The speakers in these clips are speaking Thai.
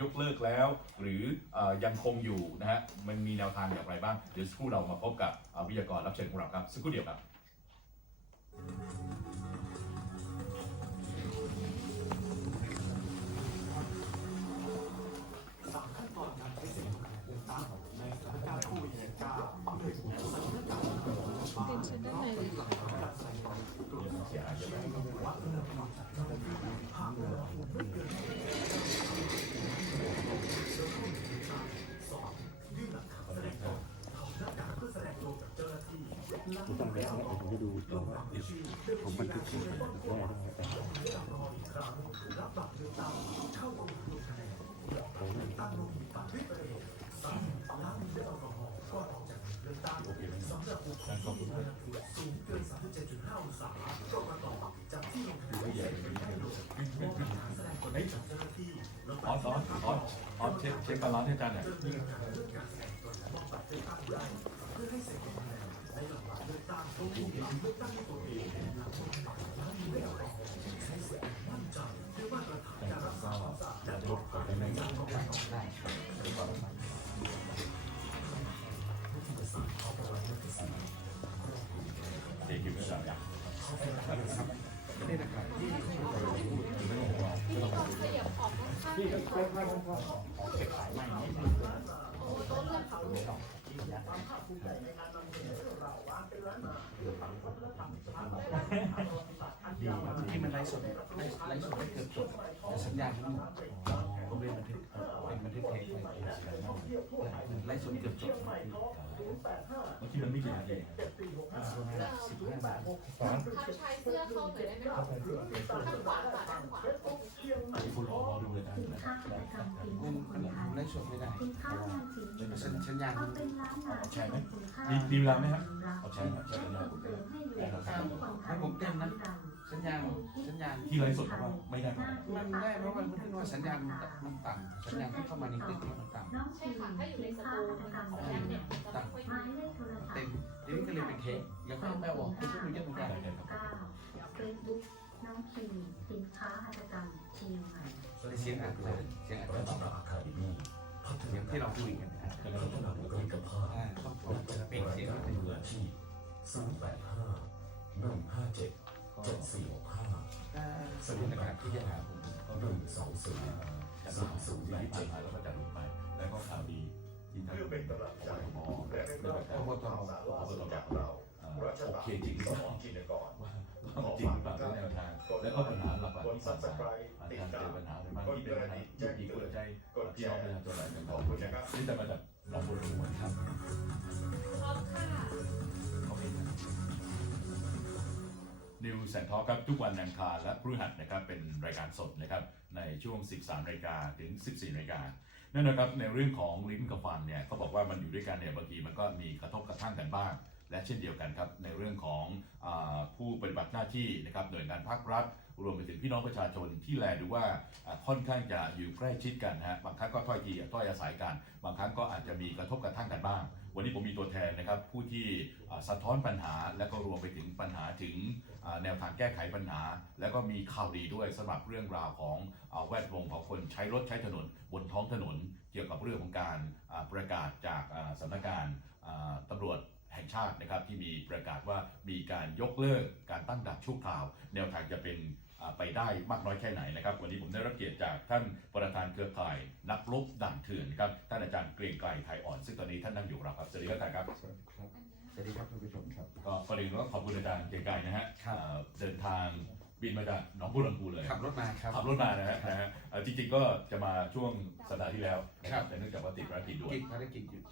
ยกเลิกแล้ว หรือยังคงอยู่นะฮะมันมีแนวทางอย่างไรบ้าง เดี๋ยวสักครู่เรามาพบกับวิทยากรรับเชิญของเราครับสักครู่เดียวครับ และผมต้องแวะนะผมจะดูว่าผมบันทึกเสียงแน่ด้วยรับรองอีกครั้งรับบัตรเลือกตั้งเข้าลงลงคะแนนตั้งลงบัตรด้วยตัวเองสามล้างมือด้วยแอลกอฮอล์ก่ออกจากเลือตั้งสำหรับบุคคลที่มีอุณหภูมิสูงเกิน37.5องศากรกตจัดที่ลงคะแนนเสียงให้ลมอบหลักฐานแสดงตนให้กับเจ้าหน้าที่แล้วออสออสออสออสเช็คเช็คบาลานซ์ให้อาจารย์หน่อยเริ่มดำเนิน การเรื่องการแสดงตนมอบบัตรเลือกตั้งได้เพื่อให้เสร็จลงคะแน ไลฟ์สดไม่เกิดจบแต่สัญญาณมันหมดผมเรียนบันทึกเป็นบันทึกเทปไว้ไลฟ์สดเกือบจบเมื่อกี้มันไม่กี่นาทีประมาณสิบห้าบาททักชายเสื้อเข้าหน่อยได้ไหมคะข้างขวาค่ะด้านขวาที่คุณรอรอดูเลยนะค้าประจำปีมันคมันไลฟ์สดไม่ได้สินค้างานฝีมือสัญสัญญาณเขาเป็นร้านงานใช่ไหมมีมีเวลาไหมครับเอาใช่ครับใช้และเวลาส่งเสริมให้อยู่กับสังคมให้ผมเต็มนะ สัญญาณสัญญาณที่ไลฟ์สดเพราะว่าไม่ได้ครับมันได้เพราะว่ามันขึ้นว่าสัญญาณมันต่ำสัญญาณที่เข้ามาในตึกเนี่ยมันต่ำน้องใช่ทีค่ะถ้าอยู่ในสสินค้าตูประมันจำสัญปีญาณเน็ตมันจะไม่ค่อยหมาดียเลขโทรศัพเต็มท์ทีนี้ก็เลยเป็นเทปแล้วก็แม่บอกคุณผู้ชมเยอะเหมือนกันเก้าเฟซบุ๊กน้องทีสินค้าหัตถกรรมเชียงใหม่เสียงอัดเลยเสียงอัดเลยอย่างที่เราคุยกันนะฮะจะได้รู้ว่าอ่าต้องต้องเปล่งเสียงให้เป็นมืออาชีพ085 157 7465อ่าสวัสดีนะครับที่จะถามผม120จะสามสายผ่านมาแล้วก็จะลงไป แล้วก็ข่าวดีที่ทางเพื่อเป็นกำลังใจหมอและเรื่องเราการข่าวสาราสุดจากเราเชโอเคจริงสองจินกรว่าว่าจริงหรือเปล่าในแนวทาง แล้วก็ปัญหาหลักๆกดที่ผ่านมา subscribe อาติดจารย์ตาเจอมปัญหาอะไรบ้างที่เป็นปัญหายุคนี้เปิดใจกดพี่น้องร์ประชาชนหลายคนขอบคุณนะครับนี่จะมาจากหนองบัวลำพูครับพร้อมค่ะ นิวแสนทอครับ ทุกวันอังคารและพฤหัสนะครับเป็นรายการสดนะครับในช่วง 13นาฬิกาถึง 14นาฬิกานั่นนะครับในเรื่องของลิ้นกับฟันเนี่ยเขาบอกว่ามันอยู่ด้วยกันเนี่ยบางทีมันก็มีกระทบกระทั่งกันบ้าง และเช่นเดียวกันครับในเรื่องของอผู้ปฏิบัติหน้าที่นะครับหน่วยงานภาครัฐ รวมไปถึงพี่น้องประชาชนที่แลดูว่าค่อนข้างจะอยู่ใกล้ชิดกันฮะบางครั้งก็ถ้อยทีถ้อยอาศัยกัน บางครั้งก็อาจจะมีกระทบกระทั่งกันบ้าง วันนี้ผมมีตัวแทนนะครับผู้ที่สะท้อนปัญหาและก็รวมไปถึงปัญหาถึง แนวทางแก้ไขปัญหา แล้วก็มีข่าวดีด้วยสำหรับเรื่องราวของอแวดวงของคนใช้รถใช้ถนนบนท้องถนน เกี่ยวกับเรื่องของการประกาศจากอ่าสำนักงานอ่าตำรวจแห่งชาตินะครับที่มีประกาศว่ามีการยกเลิกการตั้งด่านชั่วคราว แนวทางจะเป็นไปได้มากน้อยแค่ไหนนะครับ วันนี้ผมได้รับเกียรติจากท่านประธานเครือข่ายนักรบด่านเถื่อนครับท่านอาจารย์เกรียงไกรไทยอ่อน ซึ่งตอนนี้ท่านนั่งอยู่เราครับสวัสดีครับอาจารย์ครับ วัสดีครับสวัสดีครับท่านผู้ชมครับ ก็ก่อนอื่นก็ขอบคุณอาจารย์เกรียงไกรนะฮะครับอ่าเดินทางบินมาจากหนองบัวลำพูเลย ขับรถมาครับ ขับรถมานะฮะนะฮะเอ่อจริงๆก็จะมาช่วงสัปดาห์ที่แล้วนะคครัรับ บแต่เนื่องจากว่าติดภารกิจด่วนกิจภารกิจอยู่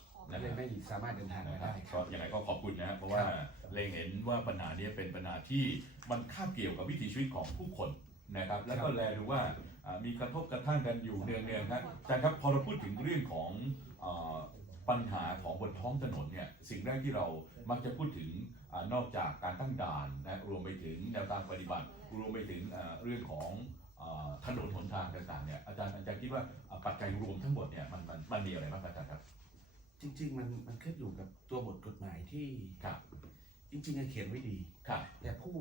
เลยไม่สามารถเดินทางมานะครับได้คก็รับ ยังไงก็ขอบคุณนะฮะเพราะว่าครับเล็งเห็นว่าปัญหานี้เป็นปัญหาที่มันคาบเกี่ยวกับวิถีชีวิตของผู้คนนะครับแล้วก็แลดูว่าอ่ามีกระทบกระทั่งกันอยู่เนืองๆครับอาจารย์ครับพอเราพูดถึงเรื่องของเอ่อ ปัญหาของบนท้องถนนเนี่ยสิ่งแรกที่เรามักจะพูดถึงอานอกจากการตั้งด่านนะรวมไปถึงแนวทางปฏิบัติ รวมไปถึงอ่าเรื่องของอ่าถนนหนทางต่างๆเนี่ยอาจารย์อาจารย์คิดว่าอ่าปัจจัยรวมทั้งหมดเนี่ยมันมันมันมีอะไรบ้างครับอาจารย์ครับ จริง ๆ มันมันขึ้นอยู่กับตัวบทกฎหมายที่ครับจริงๆอะเขียนไว้ดีครับแต่ผู้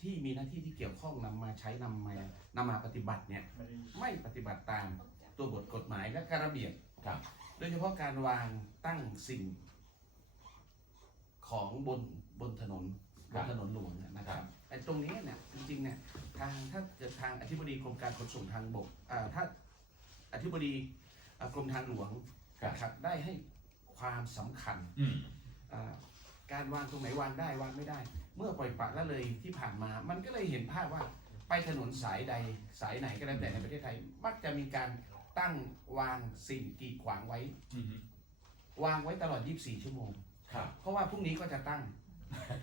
ที่มีหน้าที่ที่เกี่ยวข้องนำมาใช้นำมานำมาปฏิบัติเนี่ยไม่ปฏิบัติตามตัวบทกฎหมายและการระเบียบ ครับ โดยเฉพาะการวางตั้งสิ่งของบนบนถนนบนถนนหลวงนะครับไอ้ตรงนี้เนี่ยจริงๆเนี่ยทางถ้าเกิดทางอธิบดีกรมการขนส่งทางบกอ่าถ้าอธิบดีอ่ากรมทางหลวงนะครับได้ให้ความสำคัญอืมอ่าการวางตรงไหนวางได้วางไม่ได้ เมื่อปล่อยปละละเลยที่ผ่านมา มันก็เลยเห็นภาพว่าไปถนนสายใดสายไหนก็แล้วแต่ในประเทศไทย มักจะมีการ ตั้งวางสิ่งกีดขวางไว้ อืมวางไว้ตลอด 24 ชั่วโมง ครับ เพราะว่าพรุ่งนี้ก็จะตั้ง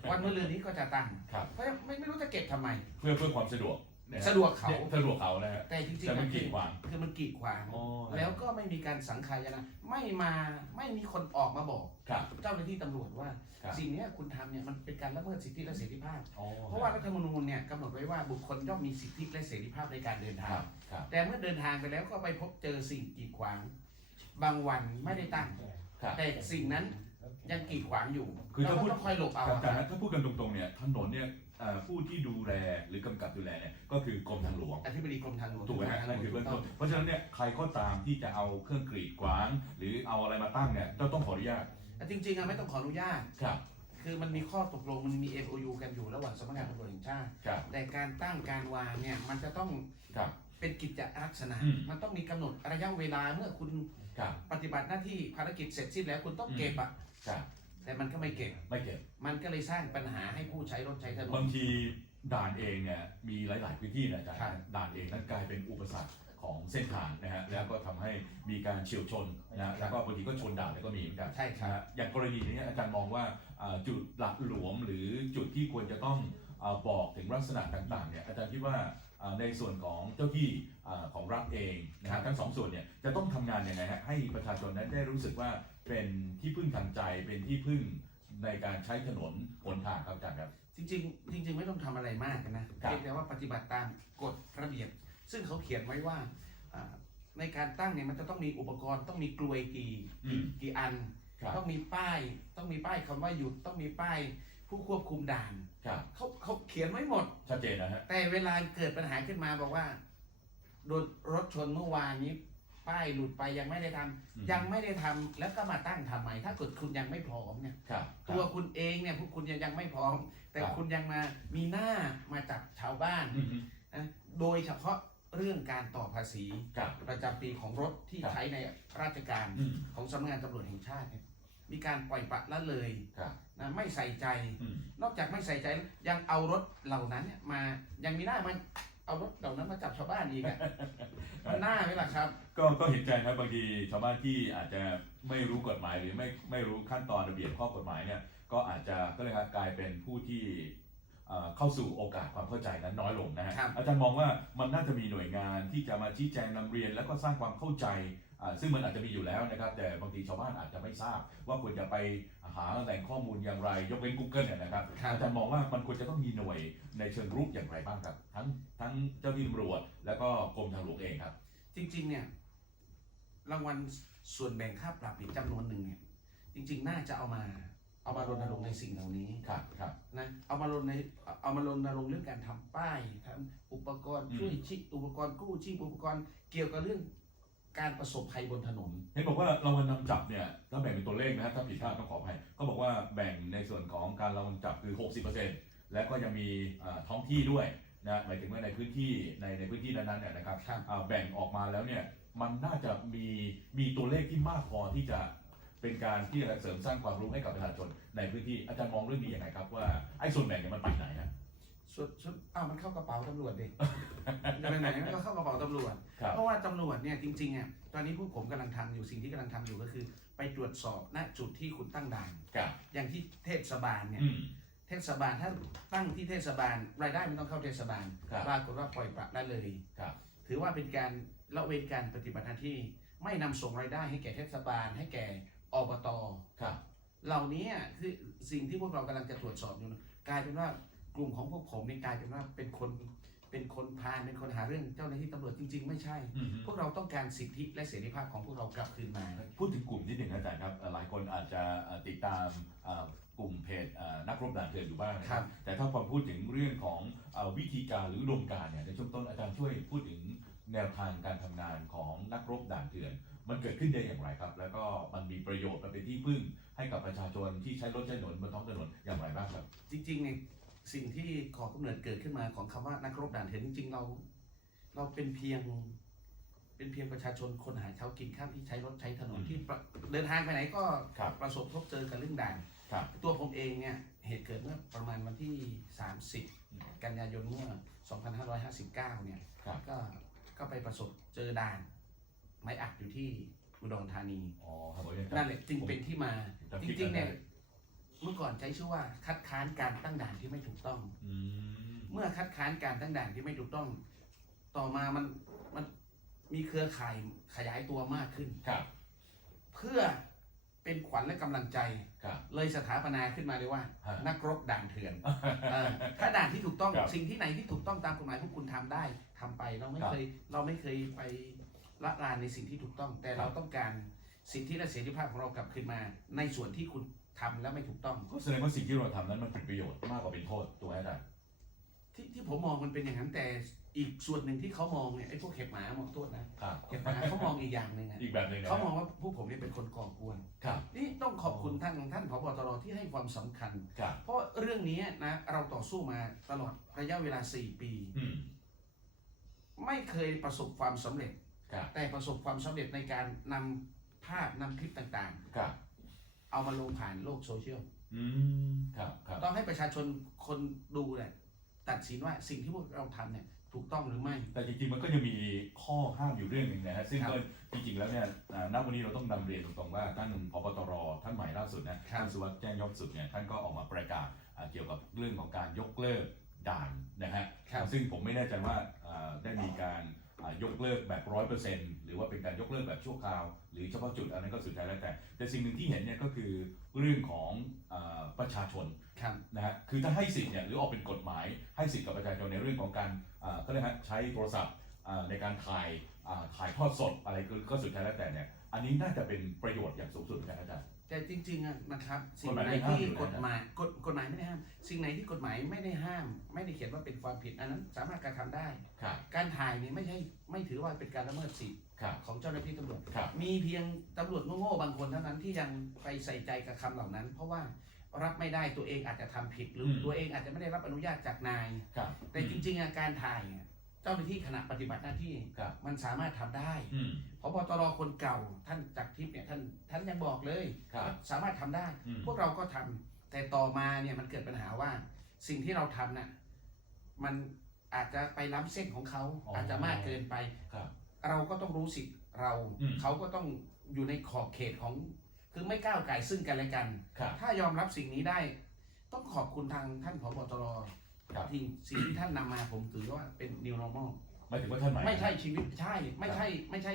วันมะรืนนี้ก็จะตั้ง ครับ เพราะไม่ไม่รู้จะเก็บทำไม เพื่อเพื่อความสะดวกนะฮะ สะดวกเขานี่ยสะดวกเขานะฮะแต่จริงจะๆไม่มันกีดขวางคือมันกีดขวาง อ๋อแล้วก็ไม่มีการสังขายนะไม่มาไม่มีคนออกมาบอก ครับ เจ้าหน้าที่ตำรวจว่า ครับ สิ่งเนี้ยคุณทำเนี่ยมันเป็นการละเมิดสิทธิและเสรีภาพ อ๋อเพราะว่ารัฐธรรมนูญเนี่ยกำหนดไว้ว่าบุคคลย่อมมีสิทธิและเสรีภาพในการเดินคทารัง บครับแต่เมื่อเดินทางไปแล้วก็ไปพบเจอสิ่งกีดขวาง บางวันไม่ได้ตั้ง ครับ แต่สิ่งนั้นยังกีดขวางอยู่คือเราถ้าก็พูดต้องคอยหลบเอาครับแต่ถ้าพูดกันตรงๆเนี่ยถนนเนี่ยเอ่อ ผู้ที่ดูแลหรือกำกับดูแลเนี่ยก็คือกรมทางหลวงอธิบดีกรมทางหลวงถูกไหมฮะนั่นคือเบื้องต้ต้นเพราะฉะนั้นเนี่ยใครก็ตามที่จะเอาเครื่องกรีดขวาง หรือเอาอะไรมาตั้งเนี่ยต้องต้องขออนุญาตแต่จริงๆอะไม่ต้องขออนุญาตครับ คือมันมีข้อตกลงมันมี MOU กันอยู่ระหว่างสำนักงานตำรวจแห่งชาติ ครับแต่การตั้งการวางเนี่ยมันจะต้องครับ เป็นกิจลักษณะ อืม มันต้องมีกำหนดระยะเวลาเมื่อคุณครับปฏิบัติหน้าที่ภารกิจเสร็จสิ้นแล้วคุณต้องเก็บอะครับ แต่มันก็ไม่เก็บไม่เก็บมันก็เลยสร้างปัญหาให้ผู้ใช้รถใช้ถนบางนทีด่านเองเนี่ยมีหลาย ๆ พื้นที่นะอาจารย์ครับ ด่านเองนั้นกลายเป็นอุปสรรคของเส้นทางนะฮะแล้วก็ทำให้มีการเฉียวชนนะแล้วก็บางทีก็ชนด่านแล้วก็มีเหมือนกัน ใช่ครับนะฮะอย่างกรณีนี้อาจารย์มองว่าอ่าจุดหลักหลวมหรือจุดที่ควรจะต้องอาบอกถึงลักษณะต่างๆเนี่ยอาจารย์คิดว่าอ่าในส่วนของเจ้าที่อ่าของรัฐเองนะฮะทั้งสองส่วนเนี่ยจะต้องทำงานยังไงฮะให้ประชาชนนั้นได้รู้สึกว่า เป็นที่พึ่งทางใจเป็นที่พึ่งในการใช้ถนนหนทางครับอาจารย์ครับ จริงๆ จริง ๆ ไม่ต้องทำอะไรมากนะครับเพียงแต่ว่าปฏิบัติตามกฎระเบียบ ซึ่งเขาเขียนไว้ว่าอ่าในการตั้งเนี่ยมันจะต้องมีอุปกรณ์ต้องมีกลวยกี่อืมกี่อัน ครับต้องมีป้าย ต้องมีป้ายคำว่าหยุดต้องมีป้าย ผู้ควบคุมด่านครับเขาเขาเขียนไว้หมด ชัดเจนนะฮะแต่เวลาเกิดปัญหาขึ้นมาบอกว่า โดนรถชนเมื่อวานนี้ ป้ายหลุดไปยังไม่ได้ทำอืม ยังไม่ได้ทำแล้วก็มาตั้งทำไมถ้าเกิดคุณยังไม่พร้อมเนี่ย ครับ ตัวคุณเองเนี่ยพวกคุณยังยังไม่พร้อม แต่ครับ คุณยังมามีหน้ามาจับชาวบ้านอืมฮึนะโดยเฉพาะเรื่องการต่อภาษีครับ ประจำปีของรถที่ครับ ใช้ในราชการอืมของสำนักงานตำรวจแห่งชาติเนี่ยมีการปล่อยปละละเลยครับนะไม่ใส่ใจ อืมนอกจากไม่ใส่ใจยังเอารถเหล่านั้นเนี่ยมายังมีหน้ามัน เอารถเหล่านั้นมาจับชาวบ้านอีกอะมันหน้าไหมล่ะครับ ก็ก็เห็นใจครับบางทีชาวบ้านที่อาจจะไม่รู้กฎหมายหรือไม่ไม่รู้ขั้นตอนระเบียบข้อกฎหมายเนี่ยก็อาจจะก็เลยครับกลายเป็นผู้ที่เอ่อเข้าสู่โอกาสความเข้าใจนั้นน้อยลงนะฮะครับ อาจารย์มองว่ามันน่าจะมีหน่วยงานที่จะมาชี้แจงนำเรียน แล้วก็สร้างความเข้าใจอ่า ซึ่งมันอาจจะมีอยู่แล้วนะครับแต่บางทีชาวบ้านอาจจะไม่ทราบ ว่าควรจะไปหาแหล่งข้อมูลอย่างไร ยกเว้น Google เนี่ยนะครับครับอาจารย์มองว่ามันควรจะต้องมีหน่วยในเชิงรุกอย่างไรบ้างครับ ทั้งทั้งเจ้าที่ตำรวจแล้วก็กรมทางหลวงเองครับ จริงๆเนี่ยรางวัลส่วนแบ่งค่าปรับอีกจำนวนหนึ่งเนี่ยจริง ๆ น่าจะเอามาเอามารณรงค์ในสิ่งเหล่านี้ครับครับนะเอามารณในเอามารณรงค์เรื่องการทำป้ายทำอุปกรณ์อืมช่วยชีพอุปกรณ์กู้ชีพอุปกรณ์เกี่ยวกับเรื่อง การประสบภัยบนถนน เห็นบอกว่ารางวัลนำจับเนี่ยถ้าแบ่งเป็นตัวเลขนะฮะถ้าผิดพลาดต้องขออภัยก็บอกว่าแบ่งในส่วนของการรางวัลนำจับคือ 60%และก็ยังมีอ่าท้องที่ด้วยนะหมายถึงว่าในพื้นที่ในในพื้นที่นั้นๆเนี่ยนะครับครับ อ่าแบ่งออกมาแล้วเนี่ยมันน่าจะมีมีตัวเลขที่มากพอที่จะเป็นการที่จะเสริมสร้างความรู้ให้กับประชาชนในพื้นที่อาจารย์มองเรื่องนี้ยังไงครับว่าไอ้ส่วนแบ่งเนี่ยมันไปไหนนะ ส่วนส่วนอ้าวมันเข้ากระเป๋าตำรวจเด็กจะไปไหนมันก็เข้ากระเป๋าตำรวจ ครับ เพราะว่าตำรวจเนี่ยจริงๆอะตอนนี้พวกผมกำลังทำอยู่สิ่งที่กำลังทำอยู่ก็คือ ไปตรวจสอบณจุดที่คุณตั้งด่าน ครับอย่างที่เทศบาลเนี่ย อืม เทศบาลถ้าตั้งที่เทศบาลรายได้มันต้องเข้าเทศบาลครับ ปรากฏว่าปล่อยปละละเลย ครับ ถือว่าเป็นการละเว้นการปฏิบัติหน้าที่ไม่นำส่งรายได้ให้แก่เทศบาล ให้แก่อบต ครับ เหล่านี้อะคือสิ่งที่พวกเรากำลังจะตรวจสอบอยู่นะกลายเป็นว่า กลุ่มของพวกผมนี่กลายเป็นว่าเป็นคนเป็นคนพาลเป็นคนหาเรื่องเจ้าหน้าที่ตำรวจจริง ๆ ไม่ใช่ อืมพวกเราต้องการสิทธิและเสรีภาพของพวกเรากลับคืนมา พูดถึงกลุ่มนิดหนึ่งนะอาจารย์ครับเอ่อหลายคนอาจจะเอ่อติดตามเอ่อกลุ่มเพจเอ่อนักรบด่านเถื่อนอยู่บ้างนะคครัรับบแต่ถ้าพอพูดถึงเรื่องของเอ่อวิธีการหรืออุดมการณ์เนี่ยในช่วงต้นอาจารย์ช่วยพูดถึงแนวทางการทำงานของนักรบด่านเถื่อน มันเกิดขึ้นได้อย่างไรครับ แล้วก็มันมีประโยชน์มันเป็นที่พึ่งให้กับประชาชนที่ใช้รถใช้ถนนบนท้องถนนอย่างไรบ้างครับ จริงๆเนี่ย สิ่งที่ก่อกำเนิดเกิดขึ้นมาของคำว่านักรบด่านเถื่อนจริงๆเรา เราเป็นเพียง เป็นเพียงประชาชนคนหาเช้ากินข้ามที่ใช้รถใช้ถนนอืมที่ประเดินทางไปไหนก็ครับประสบพบเจอกับเรื่องด่านครับตัวผมเองเนี่ยเหตุเกิดเมื่อประมาณวันที่ 30 กันยายนเมื่อ 2559 เนี่ยครับก็ก็ไปประสบเจอด่าน ไม้อัดอยู่ที่อุดรธานีอ๋อครับผมยังจำนั่นแหละจึงเป็นที่มาจำจคลิปริงๆเนี่ยได้ เมื่อก่อนใช้ชื่อว่าคัดค้านการตั้งด่านที่ไม่ถูกต้อง อืมเมื่อคัดค้านการตั้งด่านที่ไม่ถูกต้อง ต่อมามันมันมีเครือข่ายขยายตัวมากขึ้น ครับเพื่อเป็นขวัญและกำลังใจ ครับ เลยสถาปนาขึ้นมาเลยว่า ฮะ นักรบด่านเถื่อนเออถ้าด่านที่ถูกต้องครับสิ่งที่ไหนที่ถูกต้องตามกฎหมายพวกคุณทำได้ทำไปเราไม่ครับเคยเราไม่เคยไปละลานในสิ่งที่ถูกต้อง แต่ครัเราบต้องการสิทธิและเสรีภาพของเรากลับคืนมา ในส่วนที่คุณ ทำแล้วไม่ถูกต้อง ก็แสดงว่าสิ่งที่เราทำนั้นมันเป็นประโยชน์มากกว่าเป็นโทษถูกไหมอาจารย์ที่ที่ผมมองมันเป็นอย่างนั้นแต่อีกส่วนหนึ่งที่เขามองเนี่ยไอ้พวกเห็บหมามองโทษนะครับเห็บหมาเขามองอีกอย่างหนึ่งอะอีกแบบหนึ่งนะเขามองว่าพวกผมเนี่ยเป็นคนก่อกวน ครับ นี่ต้องขอบคุณท่านท่านผบตรที่ให้ความสำคัญ ครับ เพราะเรื่องนี้นะเราต่อสู้มาตลอดระยะเวลา 4 ปี อืม ไม่เคยประสบความสำเร็จ ครับ แต่ประสบความสำเร็จในการนำภาพนำคลิปต่างครับ ๆ เอามาลงผ่านโลกโซเชียลอืมครับครับต้องให้ประชาชนคนดูเนี่ยตัดสินว่าสิ่งที่พวกเราทำเนี่ยถูกต้องหรือไม่ แต่จริงๆมันก็ยังมีข้อห้ามอยู่เรื่องหนึ่งนะฮะซึ่งครับก็จริงๆแล้วเนี่ยอ่าณวันนี้เราต้องนำเรียนตรงๆว่าท่านพบตรท่านใหม่ล่าสุดนะครับท่านสุวัสด์แจ้งยอดสุดเนี่ยท่านก็ออกมาประกาศอ่าเกี่ยวกับเรื่องของการยกเลิกด่านนะฮะครับ ซึ่งผมไม่แน่ใจว่าอ่าได้มีการอ่า ยกเลิกแบบร้อยเปอร์เซ็นต์หรือว่าเป็นการยกเลิกแบบชั่วคราว หรือเฉพาะจุดอันนั้นก็สุดท้ายแล้วแต่ แต่สิ่งหนึ่งที่เห็นเนี่ยก็คือเรื่องของอาประชาชนครับนะฮะคือถ้าให้สิทธิ์เนี่ยหรือออกเป็นกฎหมายให้สิทธิ์กับประชาชนในเรื่องของการอ่าก็เลยกฮะใช้โทรศัพท์อ่าในการถ่ายอ่าถ่ายทอดสดอะไรก็ก็สุดท้ายแล้วแต่เนี่ยอันนี้น่าจะเป็นประโยชน์อย่างสูงสุดนะอาจารย์ แต่จริงๆอะนะครับสิ่กงฎหมายไหนไม่ห้ามที่อยู่แล้วนะกฎหมายกฎกฎหมายไม่ได้ห้าม สิ่งไหนที่กฎหมายไม่ได้ห้าม ไม่ได้เขียนว่าเป็นความผิดอันนั้นสามารถกระทำได้ ครับ การถ่ายนี่ไม่ใช่ไม่ถือว่าเป็นการละเมิดสิทธิครับ ของเจ้าหน้าที่ตำรวจ ครับ มีเพียงตำรวจโง่ๆบางคนเท่านั้นที่ยังไปใส่ใจกับคำเหล่านั้น เพราะว่ารับไม่ได้ตัวเองอาจจะทำผิดหรืออม ตัวเองอาจจะไม่ได้รับอนุญาตจากนาย ครับแต่จริงๆอะการถ่ายอะเจ้าหน้าที่ขณะปฏิบัติหน้าที่ครับมันสามารถทำได้อืม พบตรคนเก่าท่านจากทิพย์เนี่ยท่านท่านยังบอกเลยครับว่าสามารถทำได้ อืม พวกเราก็ทำแต่ต่อมาเนี่ยมันเกิดปัญหาว่า สิ่งที่เราทำน่ะมันอาจจะไปล้ำเส้นของเขาอ๋ออ อาจจะมากเกินไป ครับ เราก็ต้องรู้สิทธิ์เราอืม เขาก็ต้องอยู่ในขอบเขตของ คือไม่ก้าวไก่ซึ่งกันและกัน ครับ ถ้ายอมรับสิ่งนี้ได้ ต้องขอบคุณทางท่านผบตร ครับที่สิ่งที่ท่านนำมาผมถือว่าเป็น new normal หมายถึงว่าท่านใหม่ไม่ใช่ชีวิตใช่ไม่ใช่ไม่ใช่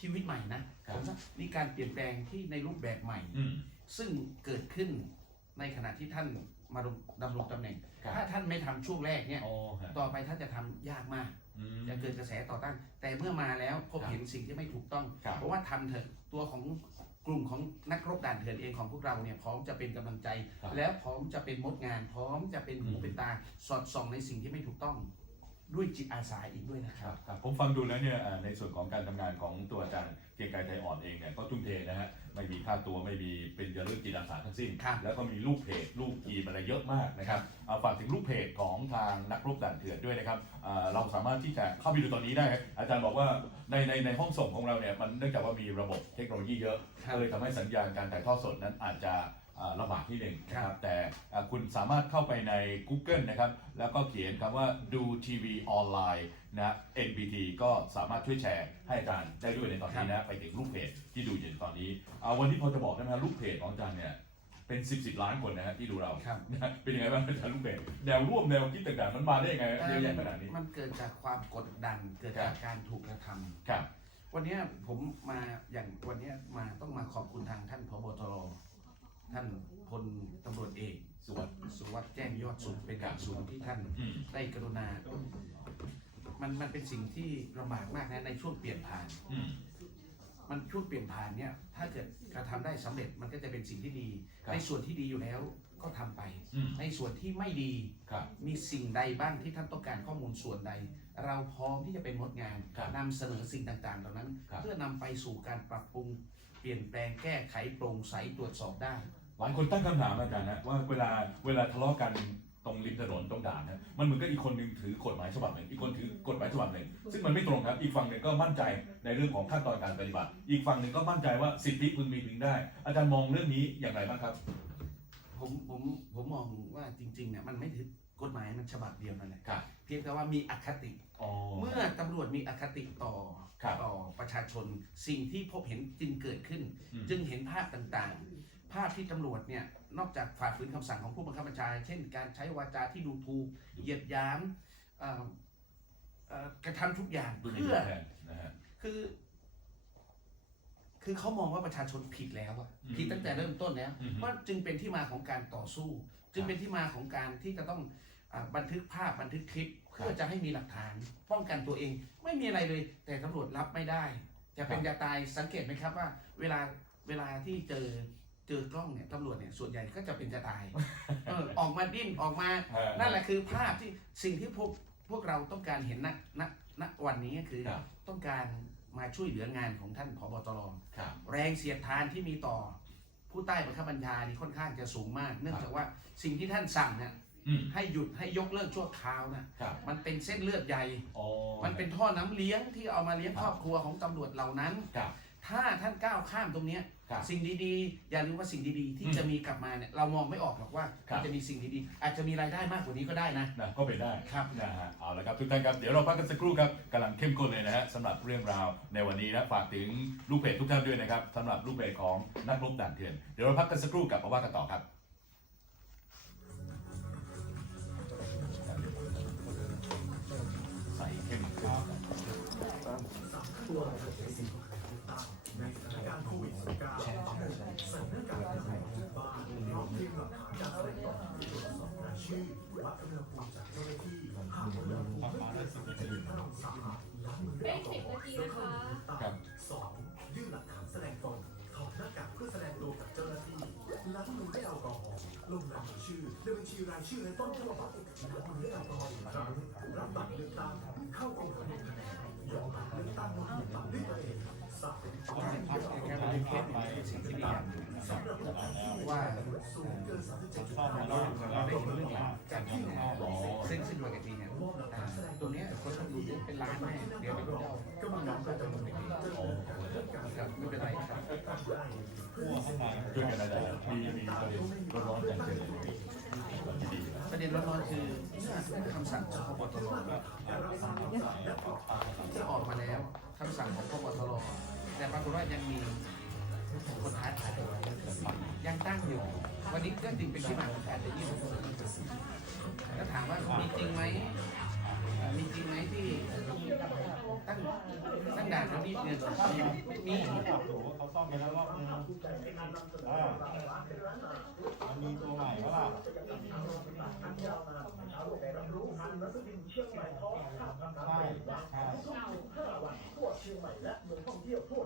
ชีวิตใหม่นะครัผบมว่านี่การเปลี่ยนแปลงที่ในรูปแบบใหม่ อืม ซึ่งเกิดขึ้นในขณะที่ท่านมาดำรงตำแหน่ง ครับ ถ้าท่านไม่ทำช่วงแรกเนี่ย อ๋อฮะต่อไปท่านจะทำยากมาก อืม จะเกิดกระแสต่อต้านแต่เมื่อมาแล้วพบครับเห็นสิ่งที่ไม่ถูกต้องครับเพราะว่าทำเถอะตัวของ กลุ่มของนักรบด่านเถื่อนเองของพวกเราเนี่ยพร้อมจะเป็นกำลังใจ ครับ แล้วพร้อมจะเป็นมดงาน พร้อมจะเป็นหูอืมเป็นตาสอดส่องในสิ่งที่ไม่ถูกต้อง ด้วยจิตอาสาอีกด้วยนะคครัรับบครับผมฟังดูแล้วเนี่ยอ่าในส่วนของการทำงานของตัวอาจารย์เกรียงไกรไทยอ่อนเองเนี่ยก็ทุ่มเทนะฮะไม่มีค่าตัวไม่มีเป็นเรื่องจิตอาสาทั้งสิ้น ครับแล้วก็มีลูกเพจลูกทีมอะไรเยอะมากนะครับเอาฝากถึงลูกเพจของทางนักรบด่านเถื่อนด้วยนะครับอ่าเราสามารถที่จะเข้าไปดูตอนนี้ได้ครับอาจารย์บอกว่าในในในห้องส่งของเราเนี่ยมันเนื่องจากว่ามีระบบเทคโนโลยีเยอะครับก็เลยทำให้สัญญาณการถ่ายทอดสดนั้นอาจจะอ่า ลำบากที่หนึ่งนะคครัรับบแต่อ่าคุณสามารถเข้าไปใน Google นะครับ แล้วก็เขียนคำว่าดูทีวีออนไลน์นะ NBT ก็สามารถช่วยแชร์ให้อาจารย์ได้ด้วยในตอนนี้นะ ไปถึงลูกเพจที่ดูอยู่ในตอนนี้อ่าวันนี้พอจะบอกได้ไหมครับลูกเพจของอาจารย์เนี่ยเป็น 10บสล้านคนนะฮะที่ดูเราครับนะเป็นยังไงบ้างอาจารย์ลูกเพจแนวร่วมแนวคิดต่างๆมันมาได้ยังไงเยอะแยะขนาดนี้มันเกิดจากความกดดันเกิดจากการถูกกระทำครับวันเนี้ยผมมาอย่างวันเนี้ยมาต้องมาขอบคุณทางท่านพบตร ท่านพลตำรวจเอกสวัสดีสุวัสด์แจ้งยอดสุดเป็นการสูงที่ท่านอืม ได้กรุณา มันมันเป็นสิ่งที่ลำบากมากนะในช่วงเปลี่ยนผ่าน อืมมันมันช่วงเปลี่ยนผ่านเนี่ย ถ้าเกิดกระทำได้สำเร็จมันก็จะเป็นสิ่งที่ดี ครับ ในส่วนที่ดีอยู่แล้วก็ทำไป อืมในส่วนที่ไม่ดีครับ มีสิ่งใดบ้างที่ท่านต้องการข้อมูลส่วนใด เราพร้อมที่จะเป็นมดงานครับนำเสนอสิ่งต่างๆ เหล่านั้น ครับ เพื่อนำไปสู่การปรับปรุงเป ลี่ยนแปลงแก้ไขโปร่งใสตรวจสอบได้ หลายคนตั้งคำถามอาจารย์นะว่าเวลาเวลาทะเลาะกันตรงริมถนนตรงด่านนะมันเหมือนกับอีกคนหนึ่งถือกฎหมายฉบับหนึ่งอีกคนถือกฎหมายฉบับหนึ่งซึ่งมันไม่ตรงครับอีกฝั่งหนึ่งก็มั่นใจในเรื่องของขั้นตอนการปฏิบัติ อีกฝั่งหนึ่งก็มั่นใจว่าสิทธิพึงมีพึงได้ อาจารย์มองเรื่องนี้อย่างไรบ้างครับ ผมผมผมมองว่าจริงๆเนี่ยมันไม่ถึง กฎหมายมันฉบับเดียวนั่นแหละครับ เพียงแต่ว่ามีอคติ อ๋อ เมื่อตำรวจมีอคติต่อครับต่อประชาชนสิ่งที่พบเห็นจึงเกิดขึ้น อืม จึงเห็นภาพต่างๆ ภาพที่ตำรวจเนี่ยนอกจากฝ่าฝืนคำสั่งของผู้บังคับบัญชา เช่น การใช้วาจาที่ดูถูกเหยียดหยามเอ่อเอ่อกระทำทุกอย่างดูดีเพื่อ แทนนะฮะ คือ คือเขามองว่าประชาชนผิดแล้วอะอืมผิดตั้งแต่เริ่มต้นแล้วอืม เพราะจึงเป็นที่มาของการต่อสู้ จึงเป็นที่มาของการที่จะต้องอาบันทึกภาพบันทึกคลิปครับเพื่อจะให้มีหลักฐาน ป้องกันตัวเอง ไม่มีอะไรเลย แต่ตำรวจรับไม่ได้ จะเป็นครับจะตายสังเกตไหมครับว่า เวลาเวลาที่เจอเจอกล้องเนี่ยตำรวจเนี่ยส่วนใหญ่ก็จะเป็นจะตายเออออกมาดิ้นออกมาเออนั่นแหละคือภาพที่สิ่งที่พวกพวกเราต้องการเห็นณณณวันนี้ก็คือครับต้องการมาช่วยเหลืองานของท่านผบตรครับแรงเสียดทานที่มีต่อ ผู้ใต้บังคับบัญชานี่ค่อนข้างจะสูงมาก เนื่องจากว่าสิ่งที่ท่านสั่งเนี่ยอืมให้หยุดให้ยกเลิกชั่วคราวนะครับมันเป็นเส้นเลือดใหญ่ อ๋อมันเป็นท่อน้ำเลี้ยงที่เอามาเลี้ยงครอบครัวของตำรวจเหล่านั้น ครับถ้าท่านก้าวข้ามตรงเนี้ย ครับสิ่งดีๆ อย่าลืมว่าสิ่งดีๆ ที่อืมจะมีกลับมาเนี่ยเรามองไม่ออกหรอกว่าครับ มันจะมีสิ่งดีๆ อาจจะมีรายได้มากกว่านี้ก็ได้นะ นะก็เป็นได้ครับ นะฮะเอาละครับทุกท่านครับเดี๋ยวเราพักกันสักครู่ครับกำลังเข้มข้นเลยนะฮะสำหรับเรื่องราวในวันนี้นะฝากถึงลูกเพจทุกท่านด้วยนะครับสำหรับลูกเพจของนักรบด่านเถื่อนเดี๋ยวเราพักกันสักครู่กลับมาว่ากันต่อครับ ใส่เข้มข้น ชื่อวัดอุณหภูมิจากเจ้าหน้าที่หากอุณหภูมิไม่เกิน37องศาล้างมือด้วยได้แอลกอสิฮอล์นาทีแล้วก็มือตาสองยื่นหลักฐานแสดงตนถอดหน้ากากเพื่อแสดงตัวกับเจ้าหน้าที่ล้างมือด้วยแอลกอฮอล์ลงนามชื่อในบัญชีรายชื่อและต้นฉบับเอกสารล้างมือด้วยแอลกอฮอล์อีกครั้งรับบัตรเลือกตั้งเข้าคงหาลงคะแนนยอมรับเลือกตั้งลงหีบบัตรด้วยตัวเองสามแค่บันทึกเคสเป็นสิ่งที่ดีอย่างหนึ่งนะครับ ว่าสูงเกิน37เราเราได้เห็นเรื่องหลังการทำงานซึ่งซึ่งปกติเนี่ยตรงเนี้ยคนต้องดูเยอะเป็นล้านแน่เดี๋ยวเป็นเจ้ากรรมการประจำหน่วยจะดำเนินการเรื่องการครับไม่เป็นไรครับช่วยกันได้มีมีประเด็นร้อนๆอย่างเช่นเลยประเด็นร้อนๆคือเมื่อคำสั่งของพบตรที่ออกมาแล้วคำสั่งของพบตรแต่ปรากฏว่ายังมี คนท้าทายยังตั้งอยู่ วันนี้ก็จริงเป็นที่มาของการจะยื่นแล้วถามว่ามีจริงไหมมีจริงไหมที่ ตั้งตั้งด่านแล้วรีดเงินไม่มีเขาซ่อมไปแล้วรอบนึงอ่ามันมีตัวใหม่แล้วล่ะใช่ใช่เก่าทั่วเชียงใหม่และเมืองท่องเที่ยวทั่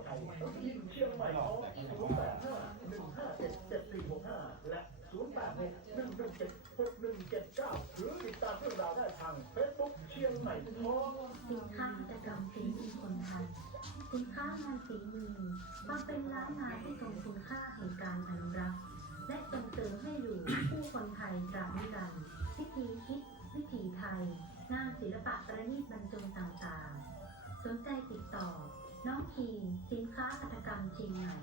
ชียงใหม่ท้องสินค้าหัตถกรรมฝีมือคนไทยสินค้างานฝีมือมาเป็นร้านงานที่ทรงคุณค่าแห่งการอนุรักษ์และส่งเสริมให้อยู่ผู้คนไทยตราบนิรันดร์วิธีคิด วิถีไทย งานศิลปะประณีตบรรจงต่างๆ สนใจติดต่อ น้องคีสินค้าหัตถกรรมเชียงใหม่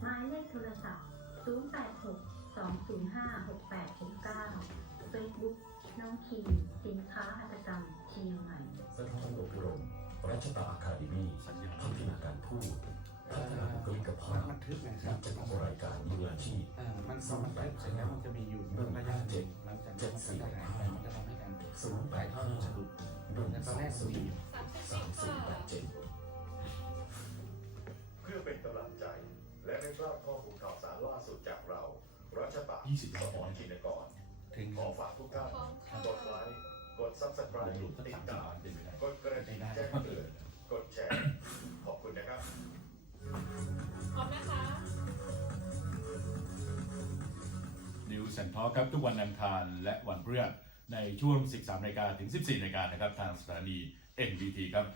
หมายเลขโทรศัพท์ 086 205 6869เฟซบุ๊กน้องคีสินค้าหัตถกรรม เชียงใหม่สถานอบรมรัชตาอะคาเดมี่พัฒนาการพูดพัฒนาบุคลิกภาพบันทึกนะคนัรักบจัดรายการมืออาชีพเอ่อมันสมัครได้เสร็จแล้วมันจะมีอยู่ระยะหนึ่งหลังจากนั้นมันก็จะหายไปมันจะทำให้การศูนย์แปถ่ายดทอห้าดสะดุดหนึ่งแต่ตสอนอแรกงมันศูมีนย์สามสิบสามศูนย์แปค่ะดเจ็ดเพื่อเป็นกำลังใจ และให้ทราบข้อมูลข่าวสารล่าสุดจากเรา รัชตะยี่สิบสรอบมรจินกรถึงขอฝากทุกท่านพร้อมค่ะกดไลค์ กดซับสไครรายต์หลุดสักติดสามสิบตามล้านเป็นไปได้กดกระดิ่งแจ้งเตือนกดแชร์ ขอบคุณนะครับพร้อมนะคะ นิวส์แอนทอครับ ทุกวันอังคารและวันพฤหัสในช่วง 13นาฬิกาถึง 14นาฬิกานะครับ ทางสถานี NBT ครับ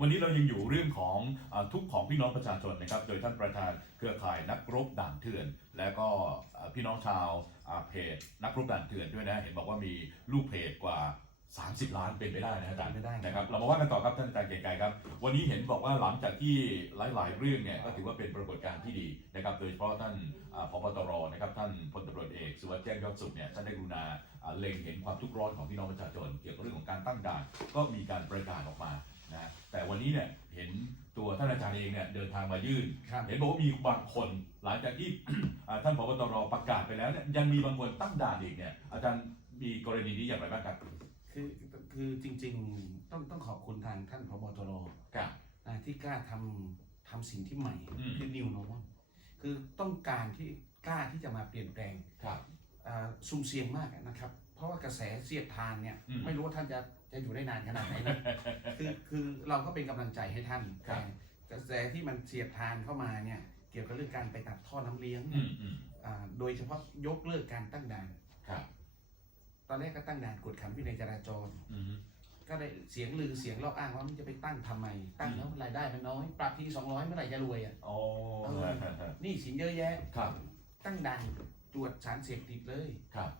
วันนี้เรายังอยู่เรื่องของอาทุกข์ของพี่น้องประชาชนนะครับ โดยท่านประธานเครือข่ายนักรบด่านเถื่อน และก็อ่าพี่น้องชาวอ่าเพจนักรบด่านเถื่อนด้วยนะ เห็นบอกว่ามีลูกเพจกว่า 30 ล้านเป็นไปได้นะอาจารย์เป็นไปได้นะครับเรามาว่ากันต่อครับท่านอาจารย์เกียรติไกรครับ วันนี้เห็นบอกว่าหลังจากที่หลาย ๆ เรื่องเนี่ยก็ถือว่าเป็นปรากฏการณ์ที่ดีนะครับโดยเฉพาะท่านอ่าพบตรนะครับท่านพลตำรวจเอกสุวัสดิ์แจ้งยอดสุขเนี่ยท่านได้กรุณาอ่าเล็งเห็นความทุกข์ร้อนของพี่น้องประชาชนเกี่ยวกับเรื่องของการตั้งด่านก็มีการประกาศออกมานะแต่วันนี้เนี่ยเห็นตัวท่านอาจารย์เองเนี่ยเดินทางมายื่น ครับ เห็นบอกว่ามีบางคนหลังจากที่ อ่าท่านพบตรประกาศไปแล้วเนี่ยยังมีบางคนตั้งด่านอีกเนี่ยอาจารย์มีกรณีนี้อย่างไรบ้างครับ คือคือจริง ๆ ต้องต้องขอบคุณทางท่านพบตรครับ นะที่กล้าทำทำสิ่งที่ใหม่อืม คือ new normal คือต้องการที่กล้าที่จะมาเปลี่ยนแปลงครับ อ่าซุ่มเสี่ยงมากนะครับ เพราะว่ากระแสเสียดทานเนี่ย อืม ไม่รู้ว่าท่านจะจะอยู่ได้นานขนาดไหนนะ คือคือเราก็เป็นกำลังใจให้ท่านครับ แต่กระแสที่มันเสียดทานเข้ามาเนี่ยเกี่ยวกับเรื่องการไปตัดท่อน้ำเลี้ยงอืมอืมอ่าโดยเฉพาะยกเลิกการตั้งด่านครับ ตอนแรกก็ตั้งด่านกวดขันวินัยจราจร อืมก็ได้เสียงลือเสียงเล่าอ้างว่ามันจะไปตั้งทำไม ตั้งแล้วรายได้มันน้อย ปรับทีสองร้อยเมื่อไหร่จะรวยอะโอ้เออหนี่สินเยอะแยะ ครับ ตั้งด่านตรวจสารเสพติดเลย ครับ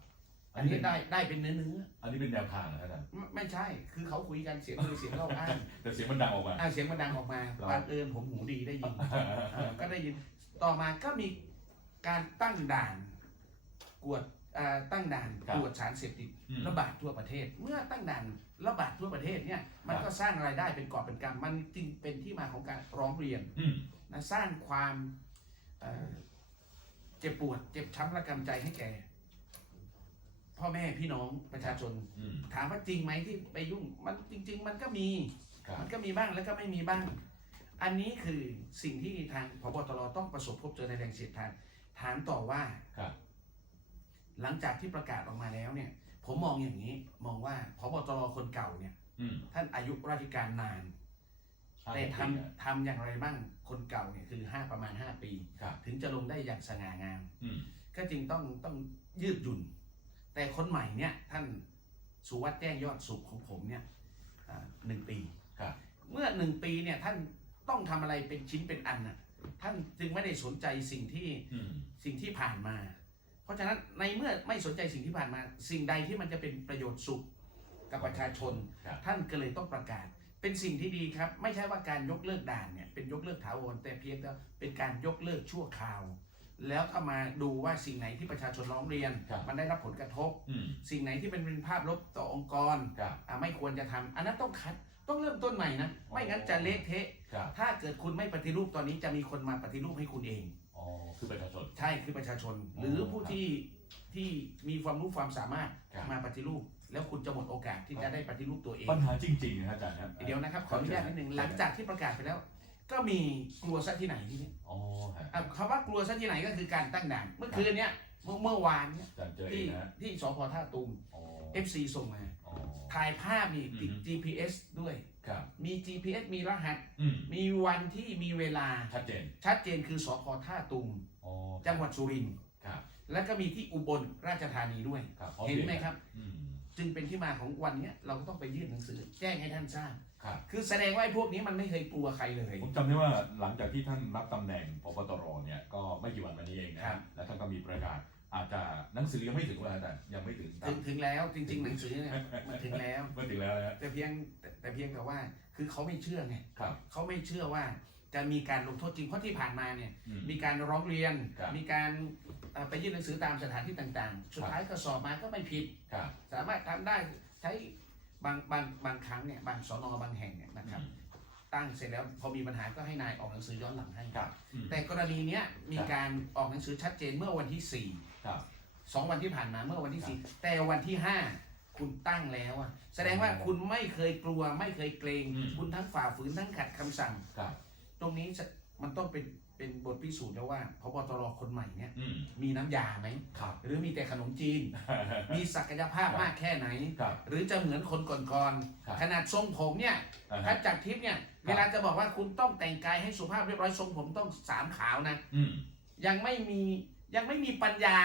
อันนี้ได้ได้เป็นเนื้อเนื้ออันนี้เป็นแนวทางนะครับอาจารย์ไม่ไม่ใช่ คือเขาคุยกันเสียงลือเสียงเล่าอ้างแต่เสียงมันดังออกมา อ่าเสียงมันดังออกมาครับ บังเอิญผมหูดีได้ยิน เออก็ได้ยิน ต่อมาก็มีการตั้งด่าน กวดอ่า ตั้งด่านตรวจสารเสพติดอืมระบาดทั่วประเทศ เมื่อตั้งด่านระบาดทั่วประเทศเนี่ยมันก็สร้างรายได้เป็นกอบเป็นกำมันจึงเป็นที่มาของการร้องเรียนอืมนะสร้างความเอ่อเจ็บปวด เจ็บช้ำระกำใจให้แก่ พ่อแม่พี่น้องประชาชนอืมถามว่าจริงไหมที่ไปยุ่งมันจริง ๆ มันก็มีครับมันก็มีบ้างแล้วก็ไม่มีบ้าง อันนี้คือสิ่งที่ทางพบตรต้องประสบพบเจอในแรงเสียดทานถามต่อว่าครับ หลังจากที่ประกาศออกมาแล้วเนี่ย ผมมองอย่างนี้มองว่าพบตรคนเก่าเนี่ยอืมท่านอายุราชการนาน แต่ทำห้าหกปีนะทำอย่างไรบ้างคนเก่าเนี่ยคือห้าประมาณ 5 ปี ครับถึงจะลงได้อย่างสง่างาม อืมก็จึงต้องต้องยืดหยุ่น แต่คนใหม่เนี่ยท่านสุวัสด์แจ้งยอดสุขของผมเนี่ยอ่าหนึ่งปี ครับเมื่อหนึ่งปีเนี่ยท่านต้องทำอะไรเป็นชิ้นเป็นอันน่ะท่านจึงไม่ได้สนใจสิ่งที่อืมสิ่งที่ผ่านมา เพราะฉะนั้นในเมื่อไม่สนใจสิ่งที่ผ่านมา สิ่งใดที่มันจะเป็นประโยชน์สุขกับประชาชน ครับ ท่านก็เลยต้องประกาศ เป็นสิ่งที่ดีครับ ไม่ใช่ว่าการยกเลิกด่านเนี่ยเป็นยกเลิกถาวรแต่เพียงแต่เป็นการยกเลิกชั่วคราว แล้วก็มาดูว่าสิ่งไหนที่ประชาชนร้องเรียน ครับ มันได้รับผลกระทบ อืมสิ่งไหนที่เป็นเป็นภาพลบต่อองค์กรครับอะไม่ควรจะทำอันนั้นต้องคัดต้องเริ่มต้นใหม่นะไม่งั้นจะเละเทะ ครับ ถ้าเกิดคุณไม่ปฏิรูปตอนนี้จะมีคนมาปฏิรูปให้คุณเอง อ๋อคือประชาชน ใช่คือประชาชนอ๋อหรือผู้ที่ที่มีความรู้ความสามารถครับ มาปฏิรูป แล้วคุณจะหมดโอกาสที่จะได้ปฏิรูปตัวเอง ปัญหาจริงๆนะครับอาจารย์ครับ เดี๋ยวนะครับ ขออนุญาตนิดหนึ่งหลังจากที่ประกาศไปแล้ว ก็มีกลัวซะที่ไหนทีนี้อ๋อฮะ อะคำว่ากลัวซะที่ไหนก็คือการตั้งด่าน เมื่อคืนเนี้ย เมื่อเมื่อวานเนี่ยอาจารย์เจอเอที่งนะฮะที่สพท่าตูม อ๋อ FC ส่งมา อ๋อ ถ่ายภาพมีติด อือฮึ GPS ด้วย ครับ มี GPS มีรหัส อืมมีวันที่มีเวลา ชัดเจนชัดเจนคือสพท่าตูม อ๋อจังหวัดสุรินทร์ครับแล้วก็มีที่อุบลราชธานีด้วย ครับเห็นไหมครับ อืมจึงเป็นที่มาของวันเนี้ยเราก็ต้องไปยื่นหนังสือ แจ้งให้ท่านทราบ ครับ คือแสดงว่าไอ้พวกนี้มันไม่เคยกลัวใครเลย ผมจำได้ว่าหลังจากที่ท่านรับตำแหน่งพบตรเนี่ยก็ไม่กี่วันมานี้เองนะครับ แล้วท่านก็มีประกาศ อาจจะหนังสือยังไม่ถึงว่าอาจารย์ยังไม่ถึงถึงถึงแล้วจริง ๆ หนังสือเนี่ยมันถึงแล้ว ไม่ถึงแล้วนะฮะแต่เพียงแต่แต่เพียงแต่ว่าคือเขาไม่เชื่อไงครับ เขาไม่เชื่อว่าจะมีการลงโทษจริงเพราะที่ผ่านมาเนี่ย อืมมีการร้องเรียน ครับมีการเอ่อไปยื่นหนังสือตามสถานที่ต่างๆ สุดท้ายก็สอบมาก็ไม่ผิด ครับ สามารถทำได้ใช้บางบางบางครั้งเนี่ยบางสอนอบางแห่งเนี่ยนะครับ ตั้งเสร็จแล้วพอมีปัญหาก็ให้นายออกหนังสือย้อนหลังให้ ครับอืมแต่กรณีเนี้ยมีครับการออกหนังสือชัดเจนเมื่อวันที่ ครับ 4 2 วันที่ผ่านมาเมื่อวันที่ครับ4แต่วันที่ 5 คุณตั้งแล้วอะแสดงว่าคุณไม่เคยกลัวไม่เคยเกรง อืม คุณทั้งฝ่าฝืนทั้งขัดคำสั่ง ครับ ตรงนี้ มันต้องเป็นเป็นบทพิสูจน์แล้วว่าพบตรคนใหม่เนี่ยอืมมีน้ำยาไหม ครับ หรือมีแต่ขนมจีน มีศักยภาพมากแค่ไหน ครับหรือจะเหมือนคนก่อนครับ ๆขนาดทรงผมเนี่ยอ่าถ้าฮะจัดทริปเนี่ยเวลาจะบอกว่าคุณต้องแต่งกายให้สุภาพเรียบร้อยทรงผมต้องสามขาวนะ อืมยังไม่มียังไม่มีปัญญา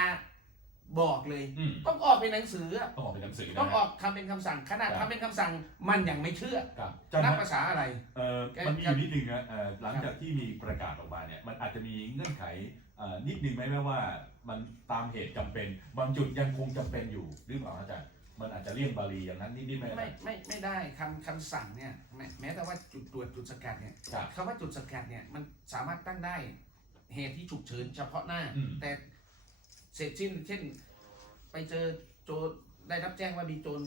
บอกเลย อืมต้องออกเป็นหนังสืออะต้องออกเป็นหนังสือนะต้องออกทำเป็นคำสั่งขนาดครับทำเป็นคำสั่งมันยังไม่เชื่อครับอาจารย์นับฮะภาษาอะไร เอ่อแกมันมีอยู่นิดนึงนะเอ่อหลังจากที่มีประกาศออกมาเนี่ยมันอาจจะมีเงื่อนไขเอ่อนิดนึงไหมแม้ว่า มันตามเหตุจำเป็น บางจุดยังคงจำเป็นอยู่หรือเปล่าอาจารย์มันอาจจะเลี่ยงบาลีอย่างนั้นนิดๆไหมไม่ไม่ไม่ได้คำคำสั่งเนี่ยแม้แม้แต่ว่าจุดตรวจจุดสกัดเนี่ยครับ คำว่าจุดสกัดเนี่ยมันสามารถตั้งได้เหตุที่ฉุกเฉินเฉพาะหน้า อืม แต่ เสร็จสิ้น เช่น ไปเจอโจรได้รับแจ้งว่ามีโจร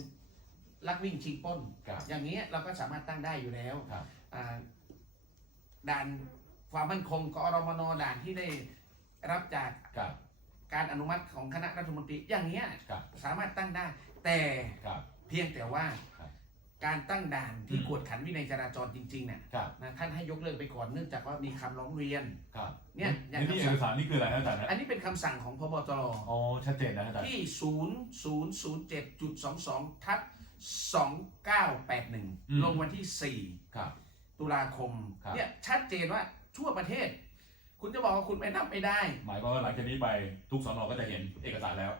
ลักวิ่งชิงปล้น ครับ อย่างนี้ยเราก็สามารถตั้งได้อยู่แล้วครับอ่าด่านความมั่นคงกอรมนด่านที่ได้รับจากครับ การอนุมัติของคณะรัฐมนตรี อย่างเนี้ยครับ สามารถตั้งได้ แต่ครับ เพียงแต่ว่าครับ การตั้งด่านที่อืมกวดขันวินัยจราจรจริงๆเนี่ยครับนะท่านให้ยกเลิกไปก่อนเนื่องจากว่ามีคำร้องเรียน ครับเนี่ยอย่างนี่คำสั่เองกสารนี่คืออะไรนะอาจารย์นะอันนี้เป็นคำสั่งของพบตรอ๋อชัดเจนนะอาจารย์ที่ 0 0 0 7 2 2ทับ2981 ลงวันที่ ครับ 4 ตุลาคมครับ เนี่ยชัดเจนว่าทั่วประเทศ คุณจะบอกว่าคุณไปนับไม่ได้หมายความว่าหลังจากนี้ไปทุกสนก็จะเห็นเอกสารแล้ว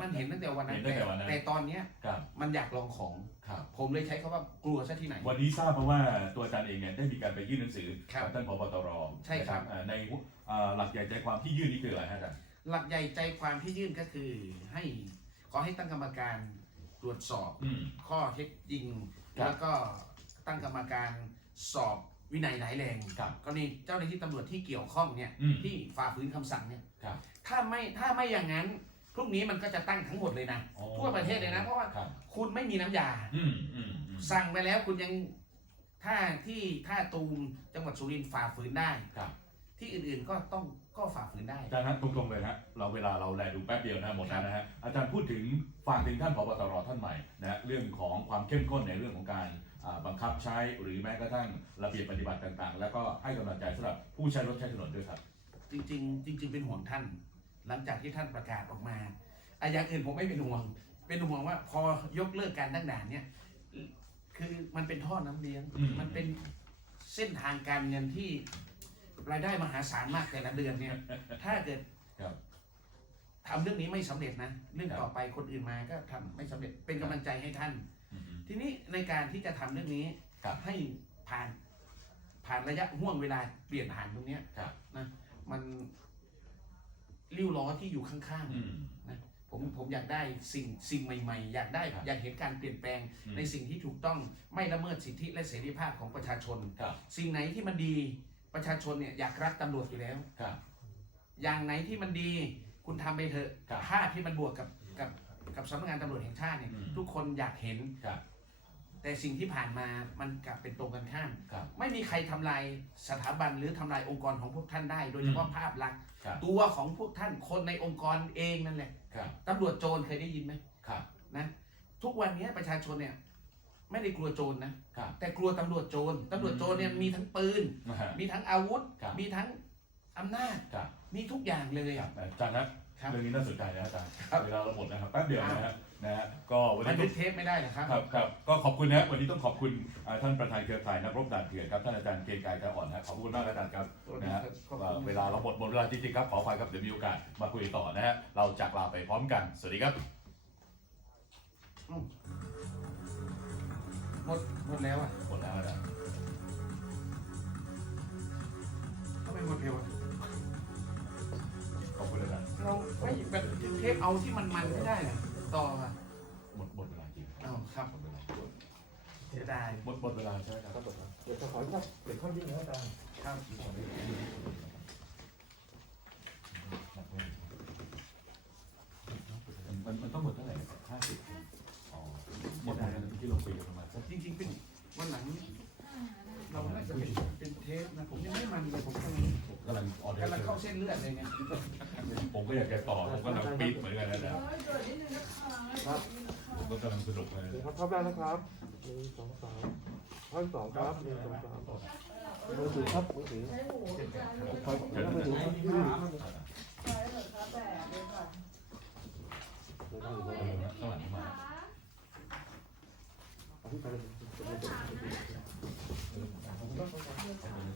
มันเห็นตั้งแต่วันนั้นเห็นตั้งแต่วันนั้น แต่ตอนเนี้ยครับมันอยากลองของ ครับ ผมเลยใช้คำว่ากลัวซะที่ไหน วันนี้ทราบมาว่าตัวอาจารย์เองเนี่ยได้มีการไปยื่นหนังสือครับกับท่านผบตรใช่ครับ นะเอ่อในเอ่อหลักใหญ่ใจความที่ยื่นนี่คืออะไรฮะอาจารย์หลักใหญ่ใจความที่ยื่นก็คือ ให้ขอให้ตั้งกรรมการตรวจสอบ อืม ข้อเท็จจริง ครับแล้วก็ตั้งกรรมการสอบวินัยร้ายแรงครับกรณีเจ้าหน้าที่ตำรวจที่เกี่ยวข้องเนี่ยอืมที่ฝ่าฝืนคำสั่งเนี่ยครับ ถ้าไม่ถ้าไม่อย่างนั้น พรุ่งนี้มันก็จะตั้งทั้งหมดเลยนะอ๋อทั่วประเทศเลยนะ เพราะว่าครับคุณไม่มีน้ำยา อืมอืมอืมสั่งไปแล้วคุณยังถ้าที่ท่าตูมจังหวัดสุรินทร์ฝ่าฝืนได้ ครับ ที่อื่นๆก็ต้องก็ฝ่าฝืนได้ อาจารย์ฮะตรงๆเลยฮะเราเวลาเราแลดูแป๊บเดียวนะหมดแล้วนะฮะอาจารย์พูดถึงฝากถึงท่านผบตรท่านใหม่นะฮะเรื่องของความเข้มข้นในเรื่องของการอ่าบังคับใช้หรือแม้กระทั่งระเบียบปฏิบัติต่างๆ แล้วก็ให้กำลังใจสำหรับผู้ใช้รถใช้ถนนด้วยครับ จริง ๆ จริง ๆ เป็นห่วงท่าน หลังจากที่ท่านประกาศออกมาอะอย่างอื่นผมไม่เป็นห่วง เป็นห่วงว่าพอยกเลิกการตั้งด่านเนี่ย คือมันเป็นท่อน้ำเลี้ยง อืม มันเป็นเส้นทางการเงินที่รายได้มหาศาลมากแต่ละเดือนเนี่ย ถ้าเกิดครับ ทำเรื่องนี้ไม่สำเร็จนะ เรื่องครับต่อไปคนอื่นมาก็ทำไม่สำเร็จ เป็นกำลังใจให้ท่าน อืม ทีนี้ในการที่จะทำเรื่องนี้ครับให้ผ่านผ่านระยะห่วงเวลาเปลี่ยนผ่านตรงเนี้ยครับ นะมัน ริ้วล้อที่อยู่ข้างอืมๆผมผมอยากได้สิ่งสิ่งใหม่ ๆ อยากได้ครับอยากเห็นการเปลี่ยนแปลงอืม ในสิ่งที่ถูกต้องไม่ละเมิดสิทธิและเสรีภาพของประชาชน ครับสิ่งไหนที่มันดีประชาชนเนี่ยอยากรักตำรวจอยู่แล้ว ครับ อย่างไหนที่มันดีคุณทำไปเถอะครับภาพที่มันบวกกับกับกับสำนักงานตำรวจแห่งชาติเนี่ยอืม ทุกคนอยากเห็น ครับ แต่สิ่งที่ผ่านมามันกลับเป็นตรงกันข้าม ครับ ไม่มีใครทำลายสถาบันหรือทำลายองค์กรของพวกท่านได้ โดยเฉพาะอืมภาพลักษณ์ครับ ตัวของพวกท่านคนในองค์กรเองนั่นแหละครับตำรวจโจรเคยได้ยินไหมครับนะ ทุกวันนี้ประชาชนเนี่ยไม่ได้กลัวโจรนะ ครับ แต่กลัวตำรวจโจรตำรวจโจรเนี่ยมีทั้งปืนนะฮะมีทั้งอาวุธ ครับ มีทั้งอำนาจ ครับมีทุกอย่างเลย ครับอาจารย์นะครับ เรื่องนี้น่าสนใจนะอาจารย์ครับ เวลาเราหมดนะครับแป๊บเดียวนะฮะ นะฮะก็วันมันนี้เป็นเทปไม่ได้เหรอครับ ครับครับก็ขอบคุณนะวันนี้ต้องขอบคุณอ่าท่านประธานเครือข่ายนักรบด่านเถื่อนครับท่านอาจารย์เกรียงไกรตาอ่อนนะขอบคุณมากอาจารย์ครับนะฮะขอบว่าคุณเวลาเราหมดหมดเวลาจริงๆครับขออภัยครับเดี๋ยวมีโอกาสมาคุยต่อนะฮะเราจากลาไปพร้อมกันสวัสดีครับ หมดหมดแล้วอะหมดแล้วอาจารย์ทำไมหมดเร็วอะขอบคุณอาจารย์เราไม่แบบเทปเอาที่มันมันไม่ได้เหรอ ต่ออะหมดหมดเวลาจริงอ้าวครับหมดเวลาเสียดายหมดหมดเวลาใช่ไหมครับเดี๋ยวจะขออนุญาตเปลี่ยนข้อยิ่งนะอาจารย์ครับมันมันต้องหมดเท่าไหร่ห้าสิบอ๋อหมดแล้วนะที่เราคุยกันประมาณสักจริงๆเป็นวันหลังเราน่าจะเป็นเป็นเทปนะผมยังไม่มันเลยผมกำลังกำลังออเดอร์กำลังเข้าเส้นเลือดเลยเนี่ย ผมก็อยากจะต่อ ผมก็กำลังปิดเหมือนกันนะครับผมก็กำลังสนุกเลยครับรับภาพแรกนะครับหนึ่งสองสามภาพสองครับหนึ่งสองสามมือถือครับมือถือครับมือถือครับมือถือครับมือถือข้างหลังมาอธิบายเลย